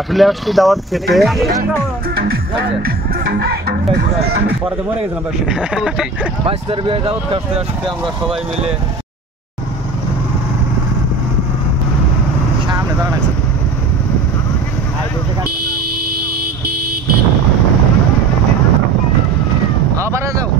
আসলে আসছি দাওয়াত খেতে। পরে মরে গেছিলাম 22 বিয়ে দাওয়াত খাতে আসতে আমরা সবাই মিলে সামনে দাঁড়ানো আছে। আবার যাও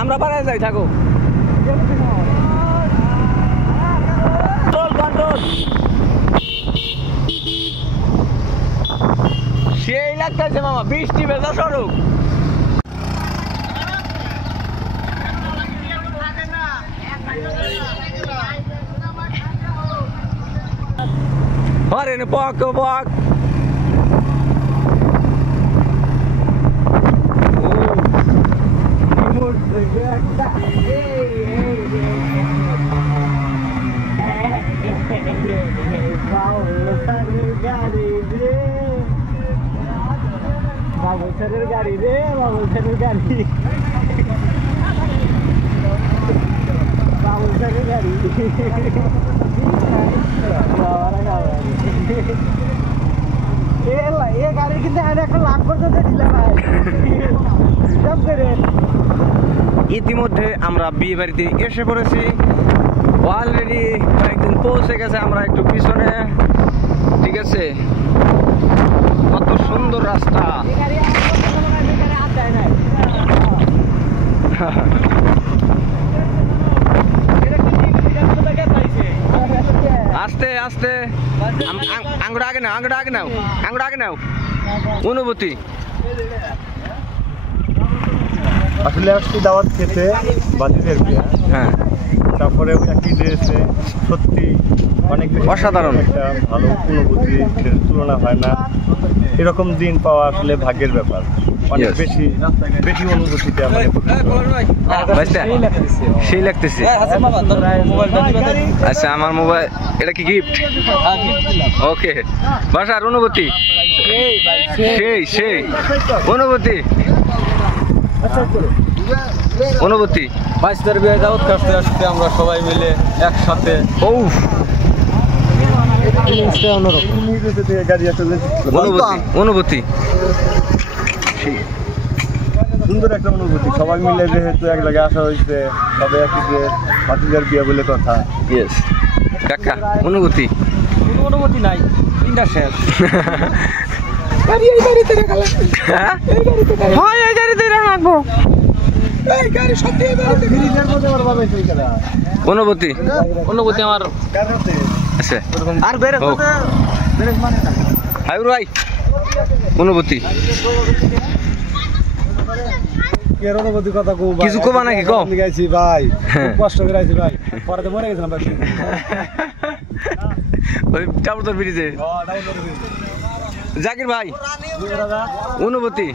আমরা বাড়ায় যাই থাকো সেই লাগতেছে মামা বৃষ্টি ভেজা সড়ক হরে পক পক বাবুসের গাড়ি রে বাবুসের গাড়ি বাবুসের গাড়ি এ গাড়ি কিন্তু একটা লাভ করতে দিলাম ভাই। ইতিমধ্যে আমরা বিয়ে বাড়িতে এসে পড়েছি অলরেডি কয়েকদিন পৌঁছে গেছে আমরা একটু পিছনে ঠিক আছে কত সুন্দর রাস্তা আস্তে আস্তে আঙ্গুড়া আগে নাও আঙ্গুড়া আগে নাও আঙ্গুড়া আগে নাও অনুভূতি আসলে আসছি দাওয়াত খেতে বাতিদের বিয়ে। হ্যাঁ তারপরে একই ড্রেসে সত্যি অনেক বেশি অসাধারণ একটা ভালো অনুভূতি, তুলনা হয় না। এরকম দিন পাওয়া আসলে ভাগ্যের ব্যাপার। অনেক বেশি বেশি অনুভূতিতে সেই লাগতেছে। আচ্ছা আমার মোবাইল এটা কি গিফট? ওকে বাসার অনুভূতি সেই সেই অনুভূতি অনুভূতি 22 বিয়ে দাওয়াত খাতে আসতে আমরা সবাই মিলে একসাথে অনুভূতি সুন্দর একটা অনুভূতি। সবাই মিলে যেহেতু এক জায়গায় আসা হয়েছে, সবাই একই যে ভাতিজার বিয়ে বলে কথা। ইয়েস কাকা অনুভূতি অনুভূতি নাই তিনটা শেষ অনুভূতি অনুভূতি আমার আছে আর বের ভাই অনুভূতি অনুভূতি কথা কিছু কবা নাকি কম গাইছি ভাই, কষ্ট করে আইছি ভাই, পরে তো মরে গেছিলাম ভাই। ওই টাবুতর ব্রিজে জাকির ভাই অনুভূতি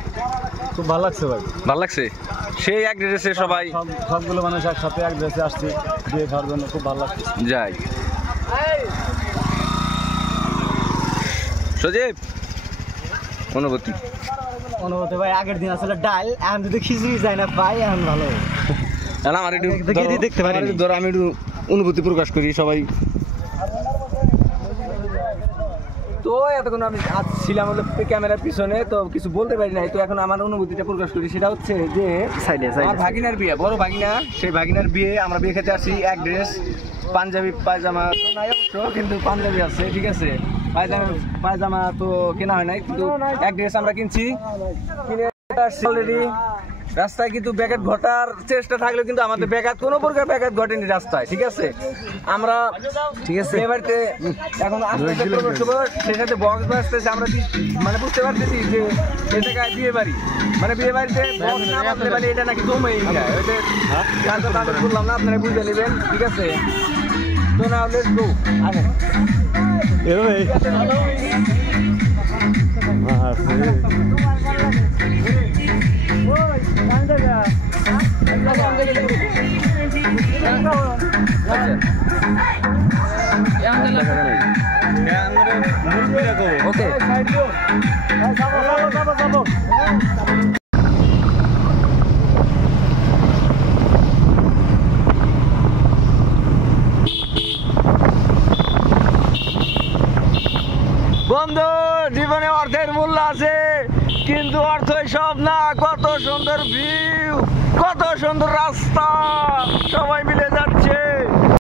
খুব ভালো লাগছে ভাই, ভালো লাগছে। সেই এক ড্রেসে সবাই সবগুলো মানুষ একসাথে এক ড্রেসে আসছি বিয়ে খাওয়ার জন্য, খুব ভালো লাগছে। যাই সজীব অনুভূতি অনুভূতি ভাই আগের দিন আসলে ডাল এখন যদি খিচুড়ি যায় না ভাই এখন ভালো আমার একটু দেখতে পারি ধর আমি একটু অনুভূতি প্রকাশ করি সবাই তো তো এতক্ষণ আমি ছিলাম হলো ক্যামেরার পিছনে, তো কিছু বলতে পারি নাই। তো এখন আমার অনুভূতিটা প্রকাশ করি, সেটা হচ্ছে যে আমার ভাগিনার বিয়ে, বড় ভাগিনা, সেই ভাগিনার বিয়ে আমরা বিয়ে খেতে আসছি। এক ড্রেস পাঞ্জাবি পায়জামা তো নাই অবশ্য, কিন্তু পাঞ্জাবি আছে, ঠিক আছে। পায়জামা তো কেনা হয় নাই, কিন্তু এক ড্রেস আমরা কিনছি, কিনে আসছি অলরেডি। রাস্তায় কিন্তু ব্যাঘাত ঘটার চেষ্টা থাকলেও কিন্তু আমাদের ব্যাঘাত কোনো প্রকার ব্যাঘাত ঘটেনি রাস্তায়, ঠিক আছে। আমরা ঠিক আছে এবারে এখন আস্তে আস্তে প্রবেশ করবো, সেই সাথে বক্স বাজতেছে। আমরা মানে বুঝতে পারতেছি যে এই জায়গায় বিয়ে বাড়ি, মানে বিয়ে বাড়িতে বক্স না বাজলে মানে এটা নাকি জমে যায়, ওইটা যার কথা আমি বললাম না, আপনারা বুঝে নেবেন, ঠিক আছে। তো না লেটস গো, আসেন। ওকে বন্ধু, জীবনে অর্থের মূল্য আছে, কিন্তু অর্থই সব না। কত সুন্দর ভিউ, কত সুন্দর রাস্তা, সবাই মিলে যাচ্ছে।